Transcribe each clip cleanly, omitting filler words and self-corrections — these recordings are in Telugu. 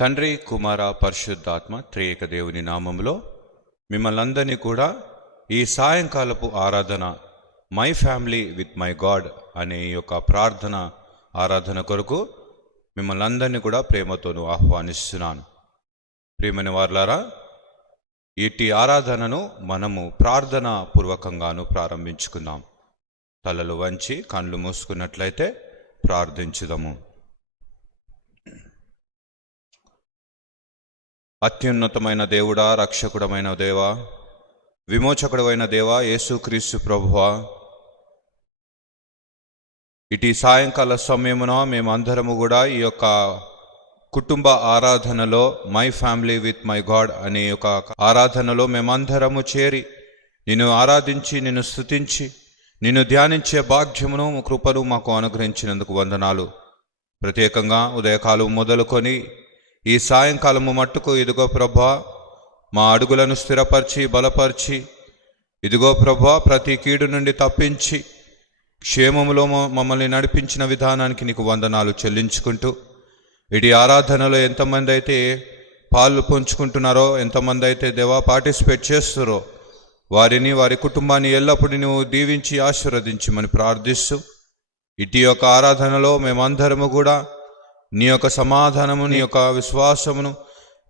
తండ్రి, కుమార, పరిశుద్ధాత్మ త్రియేక దేవుని నామములో మిమ్మల్ని అందరినీ కూడా ఈ సాయంకాలపు ఆరాధన my family with my God అనే ఈ యొక్క ప్రార్థన ఆరాధన కొరకు మిమ్మల్ని అందరినీ కూడా ప్రేమతోను ఆహ్వానిస్తున్నాను. ప్రియమైన వారలారా, ఇట్టి ఆరాధనను మనము ప్రార్థన పూర్వకంగాను ప్రారంభించుకుందాం. తలలు వంచి కళ్ళు మూసుకున్నట్లయితే ప్రార్థించుదాము. అత్యున్నతమైన దేవుడా, రక్షకుడమైన దేవా, విమోచకుడమైన దేవా, యేసుక్రీస్తు ప్రభువా, ఇటు సాయంకాల సమయమున మేమందరము కూడా ఈ యొక్క కుటుంబ ఆరాధనలో my family with my God అనే యొక్క ఆరాధనలో మేమందరము చేరి నిన్ను ఆరాధించి, నిన్ను స్తుతించి, నిన్ను ధ్యానించే భాగ్యమును, కృపను మాకు అనుగ్రహించినందుకు వందనాలు. ప్రత్యేకంగా ఉదయకాలం మొదలుకొని ఈ సాయంకాలము మట్టుకు ఇదిగో ప్రభా, మా అడుగులను స్థిరపరిచి బలపరిచి, ఇదిగో ప్రభా, ప్రతి కీడు నుండి తప్పించి క్షేమములో మమ్మల్ని నడిపించిన విధానానికి నీకు వందనాలు చెల్లించుకుంటూ, ఇటు ఆరాధనలో ఎంతమంది అయితే పాలు పంచుకుంటున్నారో, ఎంతమంది అయితే దేవా పార్టిసిపేట్ చేస్తారో, వారిని, వారి కుటుంబాన్ని ఎల్లప్పుడూ నువ్వు దీవించి ఆశీర్వదించమని ప్రార్థిస్తూ, ఇటు యొక్క ఆరాధనలో మేమందరము కూడా నీ యొక్క సమాధానము, నీ యొక్క విశ్వాసమును,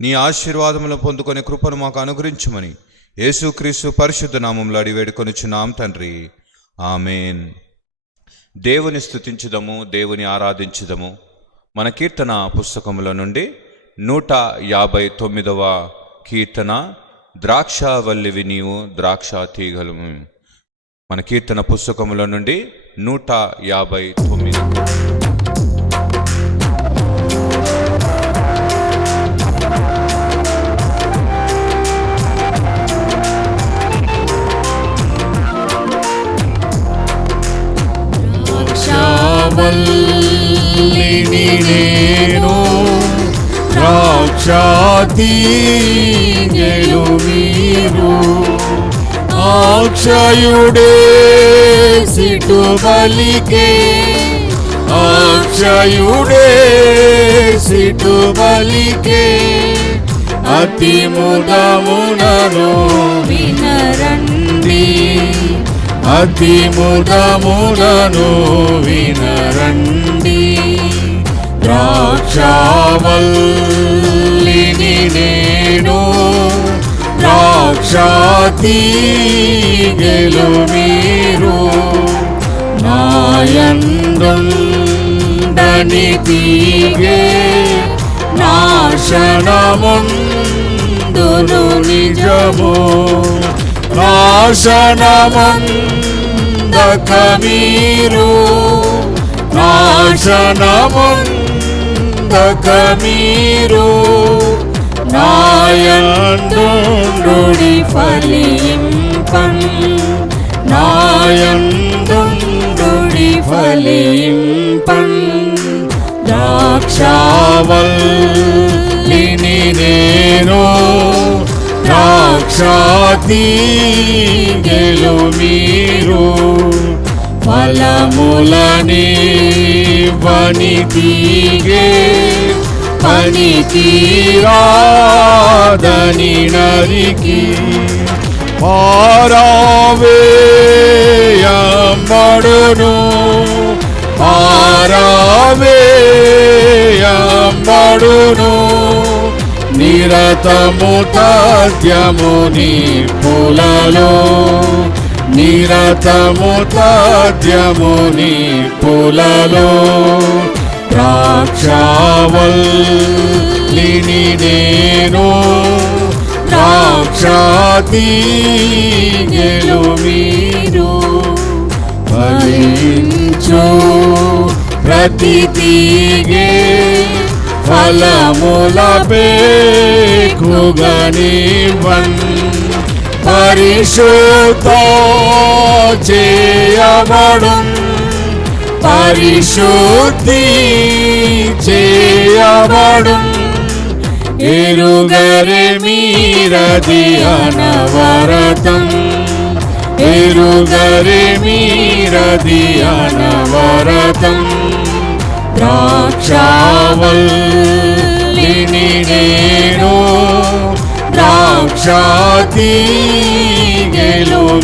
నీ ఆశీర్వాదములను పొందుకొని కృపను మాకు అనుగ్రహించమని యేసుక్రీస్తు పరిశుద్ధ నామములో అడిగి వేడుకొనుచున్నాం తండ్రి, ఆమేన్. దేవుని స్తుతించుదము, దేవుని ఆరాధించుదము. మన కీర్తన పుస్తకముల నుండి 159వ కీర్తన, ద్రాక్షావల్లివి నీవు ద్రాక్ష తీగలము. మన కీర్తన పుస్తకముల నుండి 159. ద్రాక్షావల్లిని నేను, ద్రాక్షాతీగెలు మీరు, అక్షయుడే సిటు బలికే, అక్షయుడే సిటు బలికే, అతి ముదమునను వినరండి, అతి ముదములను వినరండి. ద్రాక్షావల్లిని నేను, ద్రాక్షాతీగెలు మీరు, నాయందుండని తీగే నాశనముందును నిజము, నాశనముందక మీరు, నాశనముందక మీరు, నాయందుండుడి ఫలింపన్, నాయందుండుడి ఫలింపన్. ద్రాక్షావల్లిని నేను, ద్రాక్షాతీగెలు మీరు, ఫలములనివ్వని తీగే పనికిరాదని నరికి, పారవేయబడును, పారవేయబడును. నిరతము తథ్యము నిప్పులలో, నిరతము తథ్యము నిప్పులలో. ద్రాక్షావల్లిని నేను, ద్రాక్షాతీగెలు మీరు, ఫలించు ప్రతి తీగే ఫలముల పేకుగనివ్వన్, పరిశుద్ధ చేయబడున్, పరిశుద్ధి చేయబడున్. ఎరుగరే మీరది అనవరతం, ఎరుగరే మీరది అనవరతం. ద్రాక్షావల్లిని ద్రాక్షాతీగెలు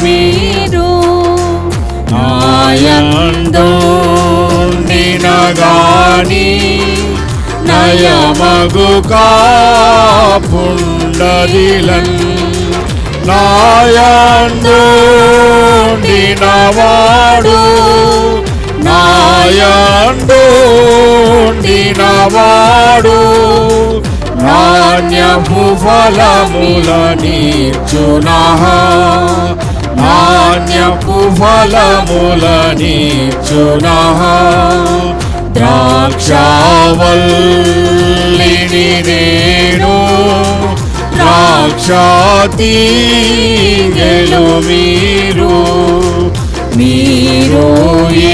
మీరు నాయందు నినగాని నయమగు కాపుండదిలన్ నాయందు నినవాడు నాయందు నినవాడు నాణ్యపు ఫలములనిచ్చునః నాణ్యపు ఫలములనిచ్చునః ద్రాక్షావల్లిని నేను ద్రాక్షాతీగెలు మీరు మీరు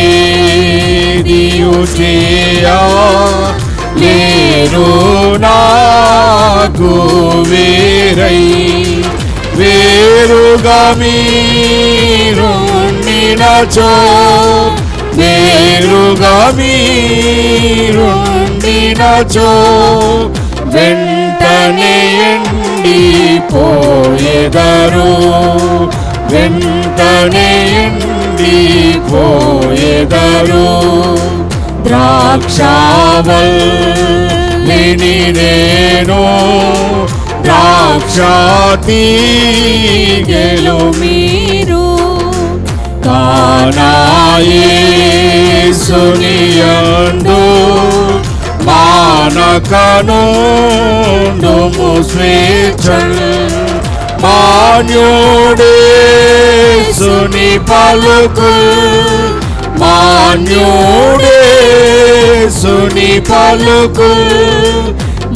ఏదియు చేయా లేరు నాకు వేరై వేరుగా మీరుండినచో వేరుగా మీరుండినచో వెంటనే ఎండిపోయెదరు వెంటనే ఎండిపోయెదరు ద్రాక్షావల్లిని నేను ద్రాక్షాతీగెలు మీరు యేసునియందు మానకనుండుము స్వేచ్ఛన్ మాన్యుడేసుని పలుకుల్ మాన్యుడేసుని పలుకుల్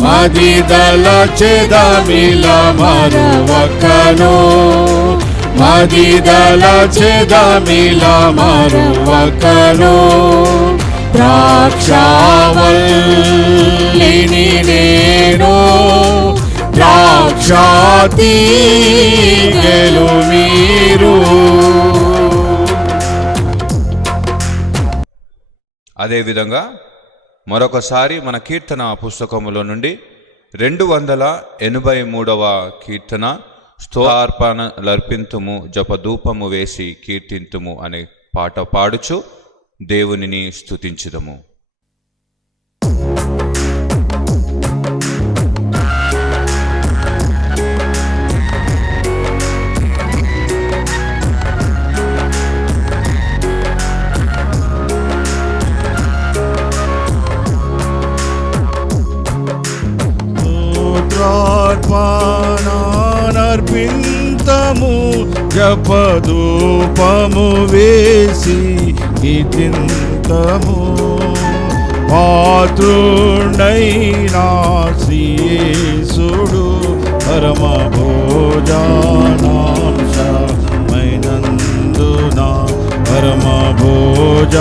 మదిదల చెదమిల మరువకను మదిదల చెదమిల మరువకను ద్రాక్షావల్లిని నేను ద్రాక్షాతీగెలు మీరు. అదేవిధంగా మరొకసారి మన కీర్తన పుస్తకములో నుండి 283వ కీర్తన స్తోత్రార్పణలర్పింతుము జపధూపము వేసి కీర్తింతుము అనే పాట పాడుచు దేవునిని స్తుతించుదము. స్తోత్రార్పణలర్పింతుము జపధూపము వేసి కీర్తింతుము పాత్రుడైనా శ్రీయేసుడు పరమ భోజనాంశమైనందున పరమ భోజనాంశమైనందున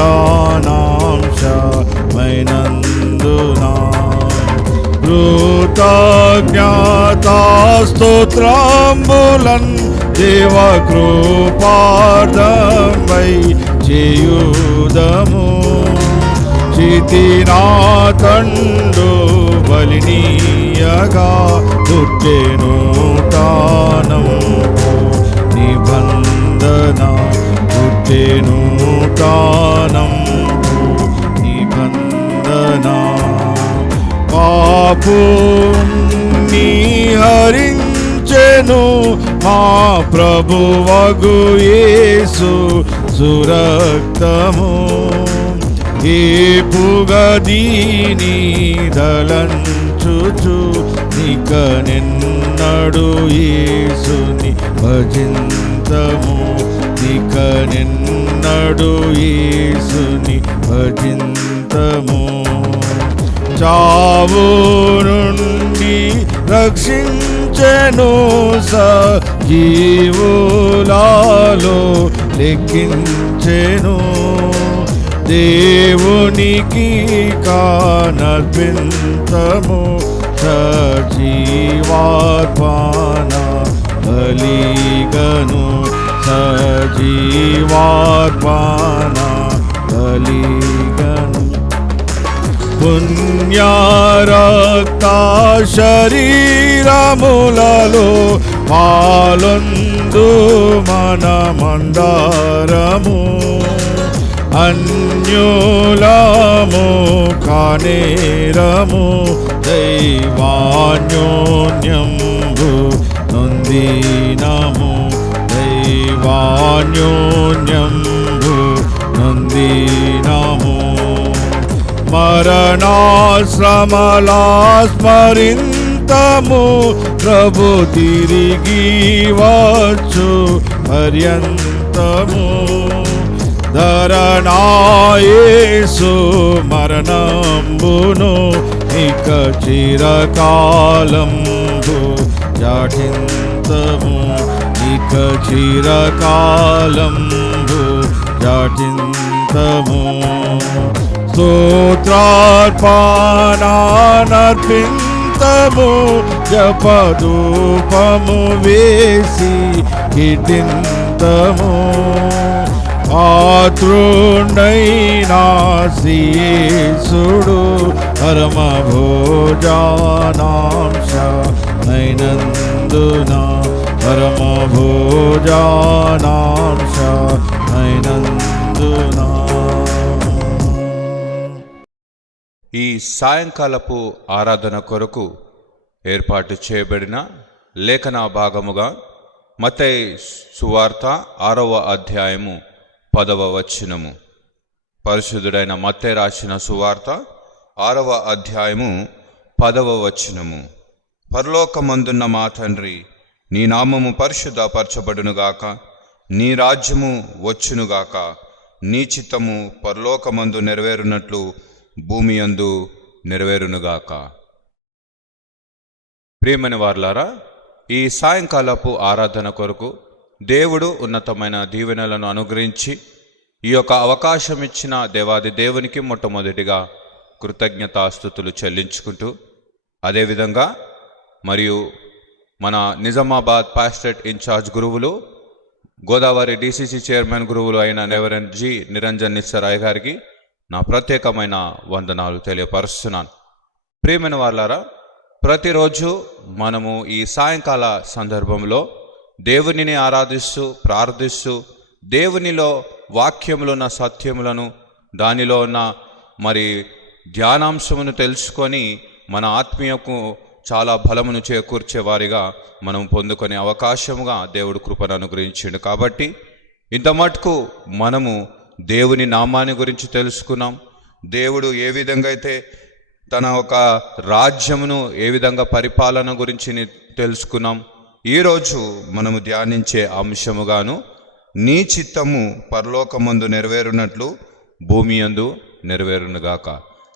కృతజ్ఞతాస్తోత్రంబులన్ దేవకృపార్థమై చేయుదము చితినాథండు బలినీయగా పుట్టెను తానము నిబంధన పుట్టెను తానము నిబంధన పాపుని హరించెను మా ప్రభువగు యేసు సురక్తము ఏపుగదీని దలంచుచు నిక నిన్నడు యేసుని భజింతము నిక నిన్నడు యేసుని భజింతము చావు నుండి రక్షించెను సజీవులలో లెక్కించెను దేవునికి కానర్పింతము సజీవాత్మాన బలిగను సజీవాత్మాన బలిగను పుణ్యారక్త శరీరములలో పాలొందు మనమందారము అన్యులము కానేరము దైవాన్యోన్యంబు నొందినము దైవాన్యోన్యంబు నొందినము మరణాశ్రమలా స్మరింతము ప్రభు తిరిగి వచ్చు పర్యంతము ధరణాయేసు మరణంబును ఇక చిరకాలంబు జాఠింతము ఇక చిరకాలంబు జాఠింతము స్తోత్రార్పణానర్పింతము జపధూపము వేసి కీర్తింతము పాత్రుండైనా శ్రీయేసుడు పరమ భోజనాంశ నైనందున పరమ భోజనాంశ నైనందున. ఈ సాయంకాలపు ఆరాధన కొరకు ఏర్పాటు చేయబడిన లేఖన భాగముగా మత్తయి సువార్త 6వ అధ్యాయము 10వ వచనము. పరిశుద్ధుడైన మత్తయి రాసిన సువార్త 6వ అధ్యాయము 10వ వచనము. పరలోకమందున్న మా తండ్రి, నీ నామము పరిశుద్ధపరచబడునుగాక, నీ రాజ్యము వచ్చునుగాక, నీ చిత్తము పరలోకమందు నెరవేరునట్లు భూమి యందు నెరవేరునుగాక. ప్రియమైన వారలారా, ఈ సాయంకాలపు ఆరాధన కొరకు దేవుడు ఉన్నతమైన దీవెనలను అనుగ్రహించి ఈ యొక్క అవకాశం ఇచ్చిన దేవాది దేవునికి మొట్టమొదటిగా కృతజ్ఞతాస్తుతులు చెల్లించుకుంటూ, అదేవిధంగా మరియు మన నిజామాబాద్ పాస్టరేట్ ఇన్ఛార్జ్ గురువులు, గోదావరి డిసిసి చైర్మన్ గురువులు అయిన రెవరెండ్ జి నిరంజన్ నిస్సరాయ్ గారికి నా ప్రత్యేకమైన వందనాలు తెలియపరుస్తున్నాను. ప్రియమైన వారలారా, ప్రతిరోజు మనము ఈ సాయంకాల సందర్భంలో దేవునిని ఆరాధిస్తూ ప్రార్థిస్తూ దేవునిలో వాక్యములో ఉన్న సత్యములను, దానిలో ఉన్న మరి ధ్యానాంశమును తెలుసుకొని మన ఆత్మీయకు చాలా బలమును చేకూర్చే వారిగా మనం పొందుకునే అవకాశముగా దేవుడు కృపను అనుగ్రహించిండు. కాబట్టి ఇంత మటుకు మనము దేవుని నామాన్ని గురించి తెలుసుకున్నాం. దేవుడు ఏ విధంగా అయితే తన ఒక రాజ్యమును ఏ విధంగా పరిపాలన గురించి తెలుసుకున్నాం. ఈరోజు మనము ధ్యానించే అంశముగాను నీ చిత్తము పరలోకమందు నెరవేరునట్లు భూమి యందు నెరవేరునుగాక.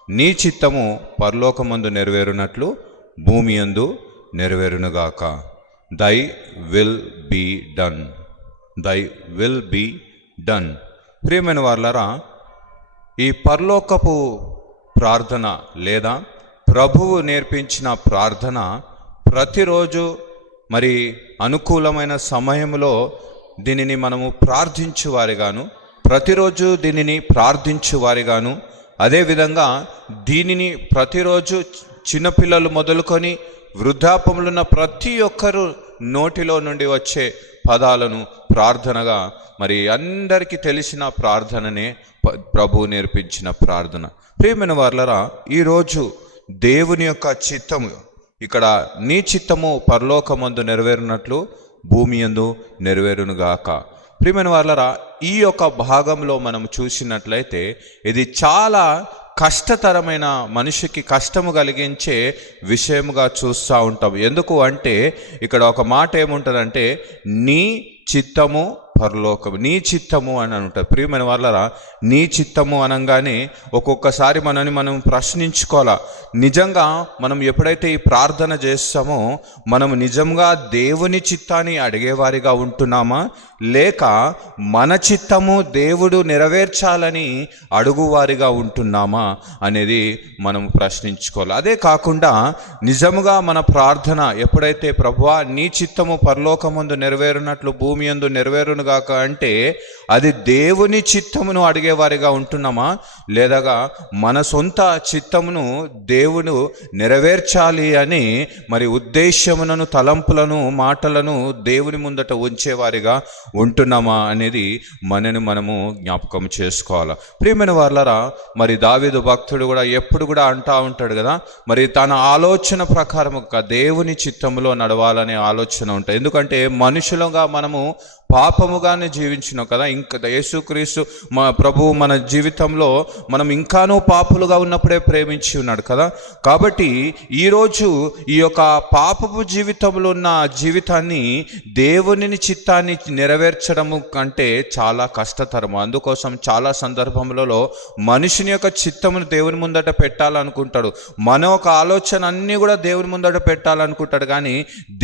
నీ చిత్తము పరలోకమందు నెరవేరునట్లు భూమి యందు నెరవేరునుగాక. Thy will be done. Thy will be done. ప్రియమైన వారలారా, ఈ పరలోకపు ప్రార్థన లేదా ప్రభువు నేర్పించిన ప్రార్థన ప్రతిరోజు మరి అనుకూలమైన సమయంలో దీనిని మనము ప్రార్థించువారిగాను, ప్రతిరోజు దీనిని ప్రార్థించువారిగాను, అదేవిధంగా దీనిని ప్రతిరోజు చిన్నపిల్లలు మొదలుకొని వృద్ధాపములున్న ప్రతి ఒక్కరు నోటిలో నుండి వచ్చే పదాలను ప్రార్థనగా మరి అందరికీ తెలిసిన ప్రార్థననే ప్రభువు నేర్పించిన ప్రార్థన. ప్రియమైన వారలారా, ఈరోజు దేవుని యొక్క చిత్తము ఇక్కడ నీ చిత్తము పరలోకమందు నెరవేరునట్లు భూమి యందు నెరవేరునుగాక. ప్రియమైన వారలారా, ఈ యొక్క భాగంలో మనం చూసినట్లయితే ఇది చాలా కష్టతరమైన, మనిషికి కష్టము కలిగించే విషయముగా చూస్తూ ఉంటాం. ఎందుకు అంటే ఇక్కడ ఒక మాట ఏముంటుందంటే నీ చిత్తము పరలోకం, నీ చిత్తము అని ఉంటుంది. ప్రియమైన వారలారా, నీ చిత్తము అనగానే ఒక్కొక్కసారి మనని మనం ప్రశ్నించుకోవాలా. నిజంగా మనం ఎప్పుడైతే ఈ ప్రార్థన చేస్తామో మనం నిజంగా దేవుని చిత్తాన్ని అడిగేవారిగా ఉంటున్నామా, లేక మన చిత్తము దేవుడు నెరవేర్చాలని అడుగువారిగా ఉంటున్నామా అనేది మనం ప్రశ్నించుకోవాలి. అదే కాకుండా నిజముగా మన ప్రార్థన ఎప్పుడైతే ప్రభువా నీ చిత్తము పరలోకమందు నెరవేరునట్లు భూమి యందు నెరవేరునుగాక అంటే అది దేవుని చిత్తమును అడిగేవారిగా ఉంటున్నామా, లేదా మన సొంత చిత్తమును దేవుడు నెరవేర్చాలి అని మరి ఉద్దేశములను, తలంపులను, మాటలను దేవుని ముందట ఉంచేవారిగా ఉంటున్నామా అనేది మనము జ్ఞాపకం చేసుకోవాలి. ప్రియమైన వారలారా, మరి దావీదు భక్తుడు కూడా ఎప్పుడు కూడా అంటా ఉంటాడు కదా, మరి తన ఆలోచన ప్రకారం దేవుని చిత్తములో నడవాలనే ఆలోచన ఉంటుంది. ఎందుకంటే మనుషులుగా మనము పాపముగానే జీవించినాం కదా. ఇంకా యేసుక్రీస్తు మా ప్రభువు మన జీవితంలో మనం ఇంకానూ పాపులుగా ఉన్నప్పుడే ప్రేమించి ఉన్నాడు కదా. కాబట్టి ఈరోజు ఈ యొక్క పాపపు జీవితంలో ఉన్న జీవితాన్ని దేవుని చిత్తాన్ని నెరవేర్చడము కంటే చాలా కష్టతరము. అందుకోసం చాలా సందర్భములలో మనుషుని యొక్క చిత్తమును దేవుని ముందట పెట్టాలనుకుంటాడు, మన ఒక ఆలోచన అన్నీ కూడా దేవుని ముందట పెట్టాలనుకుంటాడు. కానీ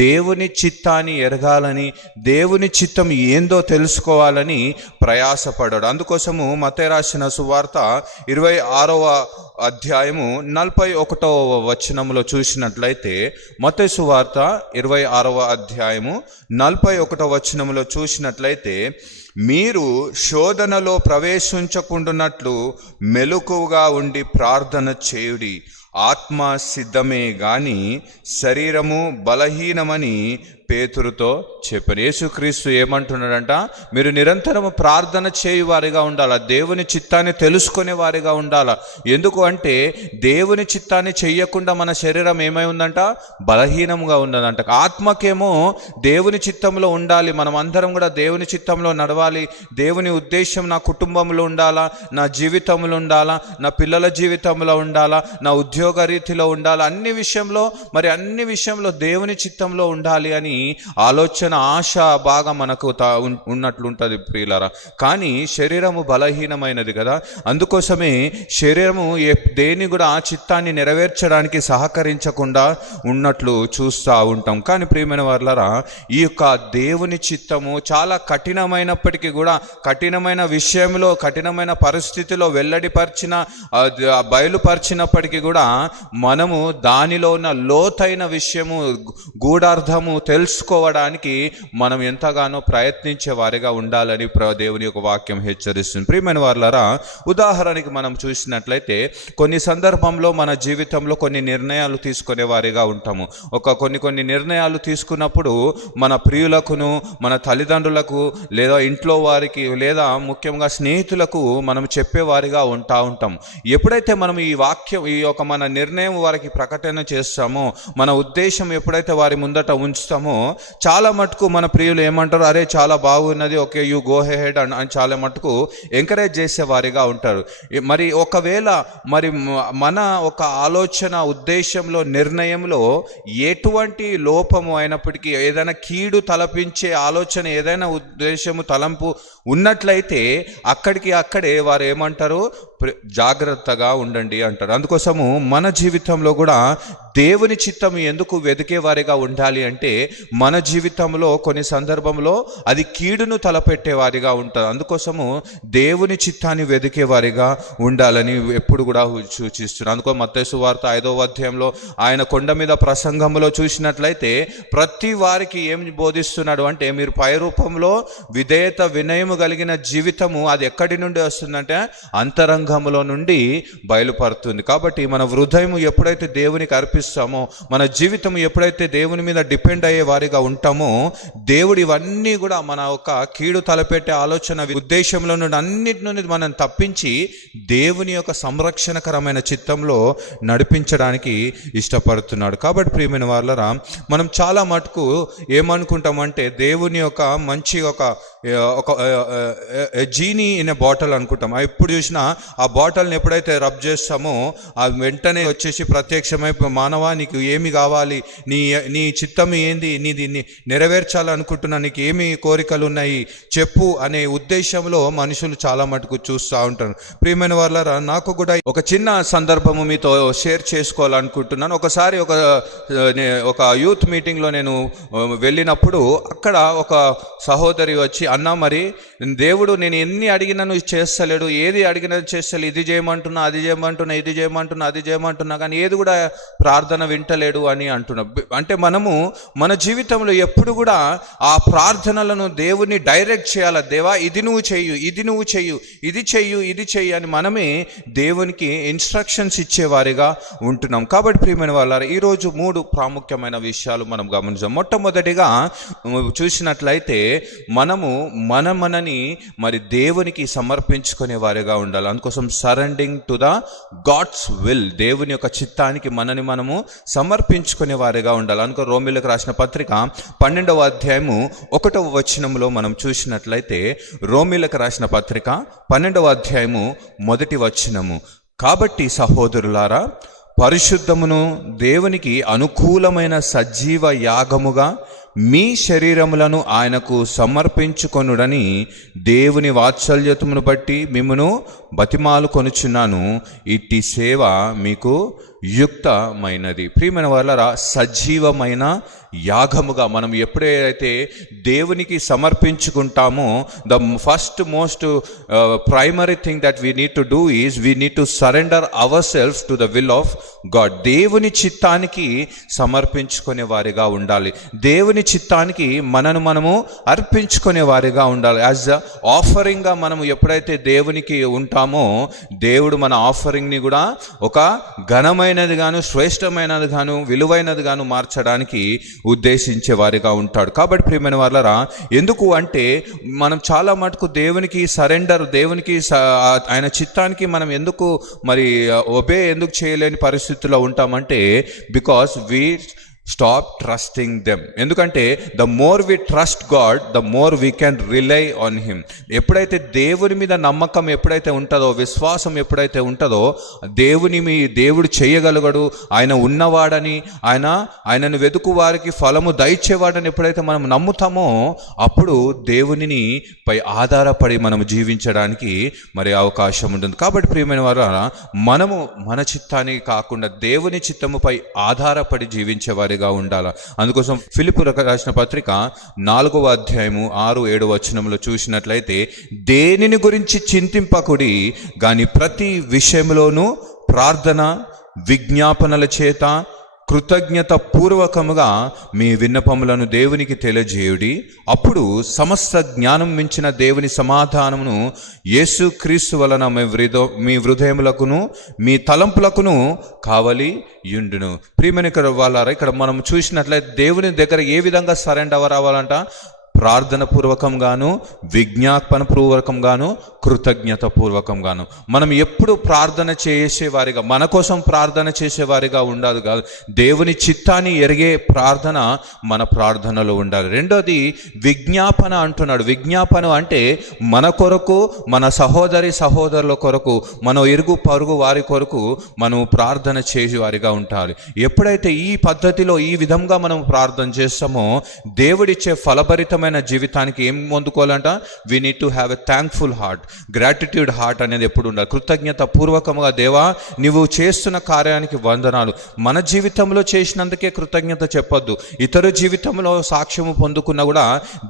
దేవుని చిత్తాన్ని ఎరగాలని, దేవుని చిత్తం ఏందో తెలుసుకోవాలని ప్రయాసపడ్డాడు. అందుకోసము మత్తయి రాసిన సువార్త 26వ అధ్యాయము 41వ వచనంలో చూసినట్లయితే, మత్తయి సువార్త 26వ అధ్యాయము 41వ వచనంలో చూసినట్లయితే, మీరు శోధనలో ప్రవేశించకుండానట్లు మెలకువగా ఉండి ప్రార్థన చేయుడి. ఆత్మ సిద్ధమే గాని శరీరము బలహీనమని పేతురుతో చెప్పాను. యేసుక్రీస్తు ఏమంటున్నాడంట, మీరు నిరంతరము ప్రార్థన చేయువారిగా ఉండాలా, దేవుని చిత్తాన్ని తెలుసుకునే వారిగా ఉండాలా. ఎందుకు అంటే దేవుని చిత్తాన్ని చెయ్యకుండా మన శరీరం ఏమై ఉందంట, బలహీనంగా ఉన్నదంట. ఆత్మకేమో దేవుని చిత్తంలో ఉండాలి, మనం అందరం కూడా దేవుని చిత్తంలో నడవాలి, దేవుని ఉద్దేశం నా కుటుంబంలో ఉండాలా, నా జీవితంలో ఉండాలా, నా పిల్లల జీవితంలో ఉండాలా, నా ఉద్యోగ రీతిలో ఉండాలా, అన్ని విషయంలో దేవుని చిత్తంలో ఉండాలి అని ఆలోచన, ఆశ బాగా మనకు ఉన్నట్లుంటుంది ప్రియులారా. కానీ శరీరము బలహీనమైనది కదా. అందుకోసమే శరీరము దేని కూడా ఆ చిత్తాన్ని నెరవేర్చడానికి సహకరించకుండా ఉన్నట్లు చూస్తూ ఉంటాం. కానీ ప్రియమైన వారలారా, ఈ యొక్క దేవుని చిత్తము చాలా కఠినమైనప్పటికీ కూడా, కఠినమైన విషయంలో, కఠినమైన పరిస్థితిలో బయలుపరిచినప్పటికీ కూడా మనము దానిలో ఉన్న లోతైన విషయము, గూఢార్థము తెలుసుకోవడానికి మనం ఎంతగానో ప్రయత్నించే వారిగా ఉండాలని దేవుని యొక్క వాక్యం హెచ్చరిస్తుంది. ప్రియమైన వారలారా, ఉదాహరణకి మనం చూసినట్లయితే కొన్ని సందర్భంలో మన జీవితంలో కొన్ని నిర్ణయాలు తీసుకునే వారిగా ఉంటాము. కొన్ని నిర్ణయాలు తీసుకున్నప్పుడు మన ప్రియులకును, మన తల్లిదండ్రులకు, లేదా ఇంట్లో వారికి, లేదా ముఖ్యంగా స్నేహితులకు మనం చెప్పేవారిగా ఉంటాం. ఎప్పుడైతే మనం ఈ యొక్క మన నిర్ణయం వారికి ప్రకటన చేస్తామో, మన ఉద్దేశం ఎప్పుడైతే వారి ముందట ఉంచుతామో, చాలా మటుకు మన ప్రియులు ఏమంటారు, అరే చాలా బాగున్నది, ఓకే యూ గో హెడ్ అని చాలా మటుకు ఎంకరేజ్ చేసే వారిగా ఉంటారు. మరి ఒకవేళ మన ఒక ఆలోచన, ఉద్దేశంలో, నిర్ణయంలో ఎటువంటి లోపము అయినప్పటికీ, ఏదైనా కీడు తలపించే ఆలోచన, ఏదైనా ఉద్దేశము, తలంపు ఉన్నట్లయితే అక్కడే వారు ఏమంటారు, జాగ్రత్తగా ఉండండి అంటారు. అందుకోసము మన జీవితంలో కూడా దేవుని చిత్తం ఎందుకు వెతికే వారిగా ఉండాలి అంటే, మన జీవితంలో కొన్ని సందర్భంలో అది కీడును తలపెట్టే వారిగా ఉంటుంది. అందుకోసము దేవుని చిత్తాన్ని వెతికే వారిగా ఉండాలని ఎప్పుడు కూడా సూచిస్తున్నారు. అందుకో మత్తయి సువార్త 5వ అధ్యాయంలో ఆయన కొండ మీద ప్రసంగంలో చూసినట్లయితే ప్రతి వారికి ఏం బోధిస్తున్నాడు అంటే, మీరు పై రూపంలో విధేయత, వినయము కలిగిన జీవితము అది ఎక్కడి నుండి వస్తుందంటే అంతరంగంలో నుండి బయలుపడుతుంది. కాబట్టి మన హృదయం ఎప్పుడైతే దేవునికి అర్పిస్తామో, మన జీవితం ఎప్పుడైతే దేవుని మీద డిపెండ్ అయ్యే వారిగా ఉంటామో, దేవుడు ఇవన్నీ కూడా మన ఒక కీడు తలపెట్టే ఆలోచన, ఉద్దేశంలో నుండి అన్నిటి నుండి మనం తప్పించి దేవుని యొక్క సంరక్షణకరమైన చిత్తంలో నడిపించడానికి ఇష్టపడుతున్నాడు. కాబట్టి ప్రియమైన వారలారా, మనం చాలా మటుకు ఏమనుకుంటామంటే, దేవుని యొక్క మంచి ఒక జీనీ ఇన్ ఎ బాటిల్ అనుకుంటాం. ఎప్పుడు చూసినా ఆ బాటిల్ని ఎప్పుడైతే రబ్ చేస్తామో ఆ వెంటనే వచ్చేసి ప్రత్యక్షమై, మానవా నీకు ఏమి కావాలి, నీ చిత్తం ఏంది, నీది నెరవేర్చాలనుకుంటున్నా, నీకు ఏమి కోరికలు ఉన్నాయి చెప్పు అనే ఉద్దేశంలో మనుషులు చాలా మటుకు చూస్తూ ఉంటారు. ప్రియమైన వారలారా, నాకు కూడా ఒక చిన్న సందర్భము మీతో షేర్ చేసుకోవాలనుకుంటున్నాను. ఒకసారి ఒక యూత్ మీటింగ్లో నేను వెళ్ళినప్పుడు అక్కడ ఒక సహోదరి వచ్చి, అన్నా మరి దేవుడు నేను ఎన్ని అడిగినా నువ్వు చేస్తలేడు, ఏది అడిగినా చేస్తలే, ఇది చేయమంటున్నా, అది చేయమంటున్నా, ఇది చేయమంటున్నా, అది చేయమంటున్నా, కానీ ఏది కూడా ప్రార్థన వింటలేడు అని అంటున్నా. అంటే మనము మన జీవితంలో ఎప్పుడు కూడా ఆ ప్రార్థనలను దేవుని డైరెక్ట్ చేయాలి. దేవా ఇది నువ్వు చెయ్యు, ఇది నువ్వు చెయ్యు, ఇది చెయ్యు, ఇది చెయ్యి అని మనమే దేవునికి ఇన్స్ట్రక్షన్స్ ఇచ్చేవారిగా ఉంటున్నాం. కాబట్టి ప్రియమైన వాళ్ళారా, ఈరోజు 3 ప్రాముఖ్యమైన విషయాలు మనం గమనించాం. మొట్టమొదటిగా చూసినట్లయితే మనము మనని మరి దేవునికి సమర్పించుకునే వారిగా ఉండాలి. అందుకోసం సరెండింగ్ టు ద గాడ్స్ విల్, దేవుని యొక్క చిత్తానికి మనని మనము సమర్పించుకునే వారిగా ఉండాలి. అందుకో రోమీయులకు రాసిన పత్రిక 12వ అధ్యాయము 1వ వచనంలో మనం చూసినట్లయితే, రోమీయులకు రాసిన పత్రిక 12వ అధ్యాయము 1వ వచనము, కాబట్టి సహోదరులారా, పరిశుద్ధమును దేవునికి అనుకూలమైన సజీవ యాగముగా మీ శరీరములను ఆయనకు సమర్పించుకొనుడని దేవుని వాత్సల్యతమును బట్టి మిమ్మును బతిమాలు కొనుచున్నాను. ఇట్టి సేవ మీకు యుక్తమైనది. ప్రియమైన వాళ్ళరా, సజీవమైన యాగముగా మనం ఎప్పుడైతే దేవునికి సమర్పించుకుంటామో, the first most primary thing that we need to do is we need to surrender our self to the will of God. దేవుని చిత్తానికి సమర్పించుకునే వారిగా ఉండాలి. దేవుని చిత్తానికి మనము అర్పించుకునే వారిగా ఉండాలి. యాజ్ అ ఆఫరింగ్గా మనము ఎప్పుడైతే దేవునికి ఉంటామో, దేవుడు మన ఆఫరింగ్ని కూడా ఒక ఘనమైనది గాను, శ్రేష్టమైనది గాను, విలువైనది గాను మార్చడానికి ఉద్దేశించే వారిగా ఉంటాడు. కాబట్టి ప్రియమైన వాళ్ళరా, ఎందుకు అంటే మనం చాలా మటుకు దేవునికి సరెండర్, దేవునికి ఆయన చిత్తానికి మనం ఎందుకు మరి ఒబే ఎందుకు చేయలేని పరిస్థితుల్లో ఉంటామంటే, because we stop trusting them. ఎందుకంటే the more we trust God, the more we can rely on him. ఎప్పుడైతే దేవుని మీద నమ్మకం ఎప్పుడైతే ఉంటుందో, విశ్వాసం ఎప్పుడైతే ఉంటుందో, దేవుడు చేయగలగడు, ఆయన ఉన్నవాడని, ఆయనను వెతుకు వారికి ఫలము దయచేవాడని ఎప్పుడైతే మనం నమ్ముతామో, అప్పుడు దేవునిని పై ఆధారపడి మనం జీవించడానికి మరి అవకాశం ఉంటుంది. కాబట్టి ప్రియమైన వారు, మనము మన చిత్తానికి కాకుండా దేవుని చిత్తముపై ఆధారపడి జీవించేవారు ఉండాలి. అందుకోసం ఫిలిప్పులకు రాసిన పత్రిక 4వ అధ్యాయము 6-7 వచనంలో చూసినట్లయితే, దేనిని గురించి చింతింపకుడి గాని ప్రతి విషయంలోనూ ప్రార్థన విజ్ఞాపనల చేత కృతజ్ఞత పూర్వకముగా మీ విన్నపములను దేవునికి తెలియజేయుడి. అప్పుడు సమస్త జ్ఞానం మించిన దేవుని సమాధానమును యేసు క్రీస్తు వలన మీ హృదయములకును మీ తలంపులకును కావలి యుండును. ప్రియమైన వాళ్ళారా, ఇక్కడ మనం చూసినట్లయితే దేవుని దగ్గర ఏ విధంగా సరెండర్ అవ్వాలంట? ప్రార్థన పూర్వకంగాను, విజ్ఞాపన పూర్వకంగాను, కృతజ్ఞత పూర్వకంగాను. మనం ఎప్పుడు ప్రార్థన చేసేవారిగా, మన కోసం ప్రార్థన చేసేవారిగా ఉండాలి కాదు, దేవుని చిత్తాన్ని ఎరిగే ప్రార్థన మన ప్రార్థనలో ఉండాలి. రెండోది విజ్ఞాపన అంటున్నాడు. విజ్ఞాపన అంటే మన కొరకు, మన సహోదరుల కొరకు, మన ఇరుగు పొరుగు వారి కొరకు మనం ప్రార్థన చేసేవారిగా ఉండాలి. ఎప్పుడైతే ఈ పద్ధతిలో, ఈ విధంగా మనం ప్రార్థన చేస్తామో, దేవుడిచ్చే ఫలభరితమైన జీవితానికి ఏం పొందుకోవాలంట? We need to have a thankful heart, gratitude heart అనేది ఎప్పుడు ఉండాలి. కృతజ్ఞత పూర్వకంగా, దేవా నువ్వు చేస్తున్న కార్యానికి వందనాలు. మన జీవితంలో చేసినందుకే కృతజ్ఞత చెప్పొద్దు, ఇతరు జీవితంలో సాక్ష్యము పొందుకున్నా కూడా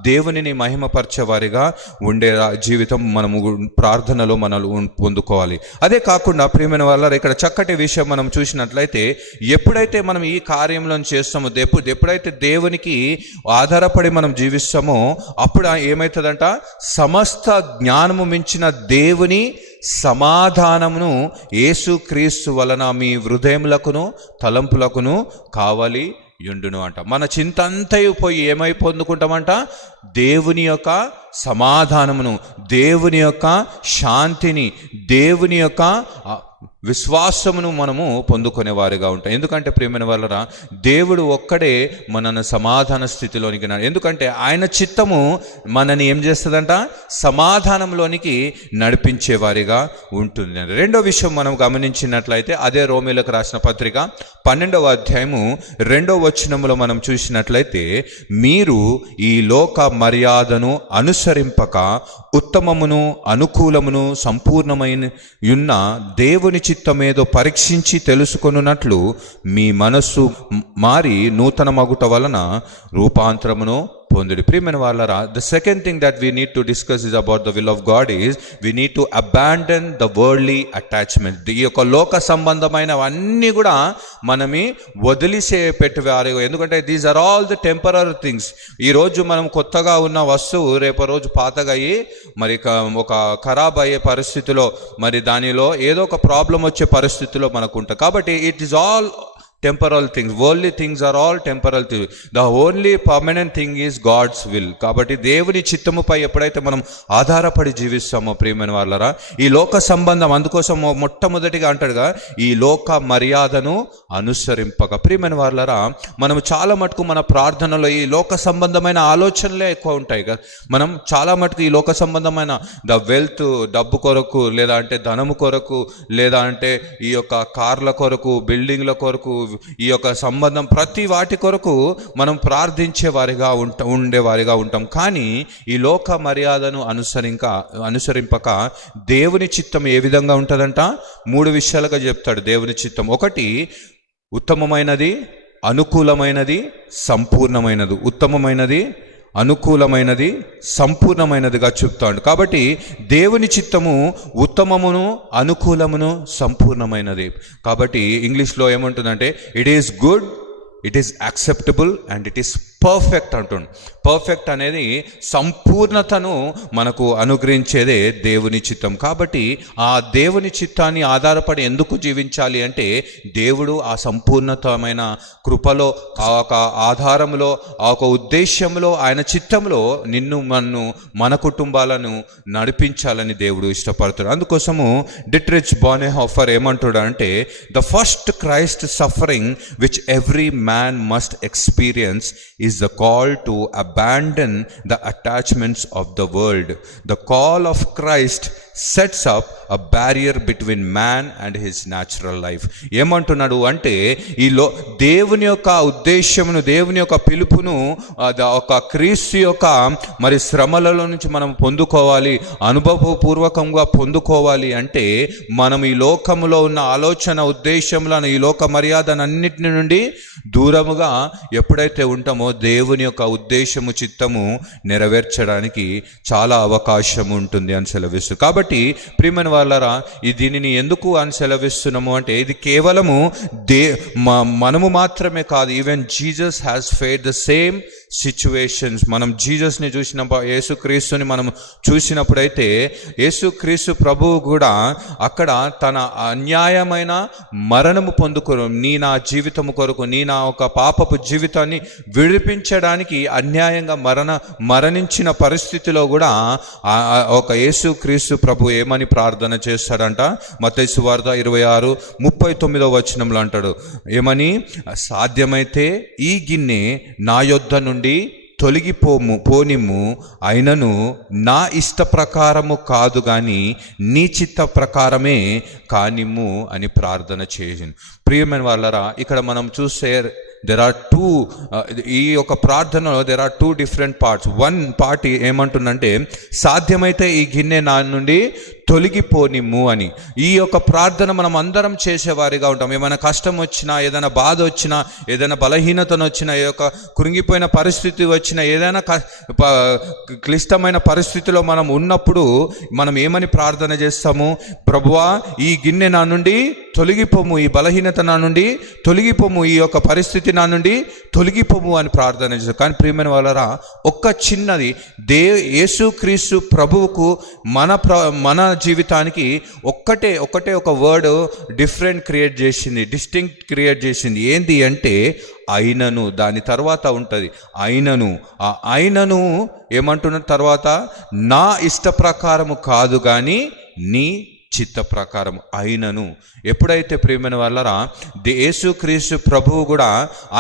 దేవునిని మహిమపరిచేవారిగా ఉండే జీవితం మనము ప్రార్థనలో మనం పొందుకోవాలి. అదే కాకుండా ప్రియమైన వాళ్ళ, ఇక్కడ చక్కటి విషయం మనం చూసినట్లయితే, ఎప్పుడైతే మనం ఈ కార్యంలో చేస్తామో, ఎప్పుడైతే దేవునికి ఆధారపడి మనం జీవిస్తామో, అప్పుడు ఏమవుతుందంట? సమస్త జ్ఞానము మించిన దేవుని సమాధానమును యేసుక్రీస్తు వలన మీ హృదయములకును తలంపులకును కావలి యుండును అంట. మన చింత అంతయు పోయి ఏమై పొందుకుంటామంట? దేవుని యొక్క సమాధానమును, దేవుని యొక్క శాంతిని, దేవుని యొక్క విశ్వాసమును మనము పొందుకునేవారిగా ఉంటాం. ఎందుకంటే ప్రియమైన వాళ్ళరా, దేవుడు ఒక్కడే మనను సమాధాన స్థితిలోనికి, ఎందుకంటే ఆయన చిత్తము మనని ఏం చేస్తుందంట? సమాధానంలోనికి నడిపించేవారిగా ఉంటుంది. రెండో విషయం మనం గమనించినట్లయితే, అదే రోమీయులకు రాసిన పత్రిక 12వ అధ్యాయము 2వ వచనములో మనం చూసినట్లయితే, మీరు ఈ లోక మర్యాదను అనుసరింపక ఉత్తమమును అనుకూలమును సంపూర్ణమైన ఉన్న దేవుని చిత్తమేదో పరీక్షించి తెలుసుకొనున్నట్లు మీ మనస్సు మారి నూతన మగుట వలన రూపాంతరమును పొందుడి. ప్రియమైన వాళ్ళరా, the second thing that we need to discuss is about the will of God is we need to abandon the worldly attachment. ఈ యొక్క లోక సంబంధమైనవన్నీ కూడా మనమి వదిలిసే పెట్టేవారు. ఎందుకంటే these are all the temporary things. ఈరోజు మనం కొత్తగా ఉన్న వస్తువు రేపు రోజు పాతగా అయ్యి మరి ఒక ఖరాబ్ అయ్యే పరిస్థితిలో, మరి దానిలో ఏదో ఒక ప్రాబ్లం వచ్చే పరిస్థితిలో మనకు ఉంటుంది. కాబట్టి it is all temporal things. Worldly things are all temporal things. The only permanent thing is God's will. కాబట్టి దేవుని చిత్తముపై ఎప్పుడైతే మనం ఆధారపడి జీవిస్తామో ప్రియమైన వాళ్ళరా, ఈ లోక సంబంధం, అందుకోసం మొట్టమొదటిగా అంటాడుగా ఈ లోక మర్యాదను అనుసరింపక. ప్రియమైన వాళ్ళరా, మనం చాలా మటుకు మన ప్రార్థనలో ఈ లోక సంబంధమైన ఆలోచనలే ఎక్కువ ఉంటాయి కదా. మనం చాలా మటుకు ఈ లోక సంబంధమైన ద వెల్త్, డబ్బు కొరకు, లేదా అంటే ధనము కొరకు, లేదా అంటే ఈ యొక్క కార్ల కొరకు, బిల్డింగ్ల కొరకు, ఈ యొక్క సంబంధం ప్రతి వాటి కొరకు మనం ప్రార్థించే వారిగా ఉండేవారిగా ఉంటాం. కానీ ఈ లోక మర్యాదను అనుసరింపక దేవుని చిత్తం ఏ విధంగా ఉంటుందంట? 3 విషయాలుగా చెప్తాడు దేవుని చిత్తం. ఒకటి ఉత్తమమైనది, అనుకూలమైనది, సంపూర్ణమైనది. ఉత్తమమైనది, అనుకూలమైనది, సంపూర్ణమైనదిగా చెప్తాడు. కాబట్టి దేవుని చిత్తము ఉత్తమమును, అనుకూలమును, సంపూర్ణమైనది. కాబట్టి ఇంగ్లీష్లో ఏముంటుందంటే it is good, it is acceptable and it is perfect అంటుంది. పర్ఫెక్ట్ అనేది సంపూర్ణతను మనకు అనుగ్రహించేదే దేవుని చిత్తం. కాబట్టి ఆ దేవుని చిత్తాన్ని ఆధారపడి ఎందుకు జీవించాలి అంటే, దేవుడు ఆ సంపూర్ణతమైన కృపలో, ఆ ఒక ఆధారంలో, ఆ ఒక ఉద్దేశంలో, ఆయన చిత్తంలో మన కుటుంబాలను నడిపించాలని దేవుడు ఇష్టపడతాడు. అందుకోసము డిట్రిచ్ బానెహాఫర్ ఏమంటాడు అంటే, the first Christ suffering which every man must experience is the call to abandon the attachments of the world. The call of Christ sets up a barrier between man and his natural life. ఏమంటున్నాడు అంటే, దేవుని యొక్క ఉద్దేశమును, దేవుని యొక్క పిలుపును ఒక క్రీస్తు యొక్క మరి శ్రమలలో నుంచి మనం పొందుకోవాలి, అనుభవపూర్వకంగా పొందుకోవాలి అంటే, మనం ఈ లోకములో ఉన్న ఆలోచన, ఉద్దేశములను, ఈ లోక మర్యాదనన్నిటిని నుండి దూరముగా ఎప్పుడైతే ఉంటామో దేవుని యొక్క ఉద్దేశము, చిత్తము నెరవేర్చడానికి చాలా అవకాశం ఉంటుంది అని సెలవిస్తుంది. కాబట్టి ప్రియమైన వాళ్ళరా, దీనిని ఎందుకు అని సెలవిస్తున్నాము అంటే, ఇది కేవలము మనము మాత్రమే కాదు. Even Jesus has faced the same situations. మనం జీసస్ని యేసుక్రీస్తుని మనం చూసినప్పుడైతే, యేసుక్రీస్తు ప్రభువు కూడా అక్కడ తన అన్యాయమైన మరణము పొందుకోరు, నా జీవితము కొరకు, నా ఒక పాపపు జీవితాన్ని విడిపించడానికి అన్యాయంగా మరణించిన పరిస్థితిలో కూడా ఒక యేసుక్రీస్తు ప్రభు ఏమని ప్రార్థన చేస్తాడంట? మత్తయి సువార్త 26:39 వచనంలో అంటాడు ఏమని? సాధ్యమైతే ఈ గిన్నె నా యొద్ద నుండి పోనిమ్ము, అయినను నా ఇష్ట ప్రకారము కాదు గాని నీ చిత్త ప్రకారమే కానిమ్ము అని ప్రార్థన చేసింది. ప్రియమైన వాళ్ళరా, ఇక్కడ మనం చూస్తే ఈ యొక్క ప్రార్థనలో there are 2 different parts. One part ఏమంటుందంటే, సాధ్యమైతే ఈ గిన్నె నా నుండి తొలగిపోనిమ్ము అని. ఈ యొక్క ప్రార్థన మనం అందరం చేసేవారిగా ఉంటాం. ఏమైనా కష్టం వచ్చినా, ఏదైనా బాధ వచ్చినా, ఏదైనా బలహీనతను వచ్చినా, ఏ యొక్క కృంగిపోయిన పరిస్థితి వచ్చినా, ఏదైనా క్లిష్టమైన పరిస్థితిలో మనం ఉన్నప్పుడు మనం ఏమని ప్రార్థన చేస్తాము? ప్రభువా, ఈ గిన్నె నా నుండి తొలగిపోము, ఈ బలహీనత నా నుండి తొలగిపోము, ఈ యొక్క పరిస్థితి నా నుండి తొలగిపోము అని ప్రార్థన చేస్తాం. కానీ ప్రియమైన వాళ్ళరా, ఒక్క చిన్నది యేసుక్రీస్తు ప్రభువుకు మన జీవితానికి ఒకటే ఒక వర్డ్ డిఫరెంట్ క్రియేట్ చేసింది, డిస్టింక్ట్ క్రియేట్ చేసింది. ఏంది అంటే అయినను. దాని తర్వాత ఉంటుంది అయినను. ఆ అయినను ఏమంటున్న తర్వాత, నా ఇష్ట ప్రకారము కాదు కానీ నీ చిత్త ప్రకారం అయినను. ఎప్పుడైతే ప్రియమైన వాళ్ళరా, యేసుక్రీస్తు ప్రభువు కూడా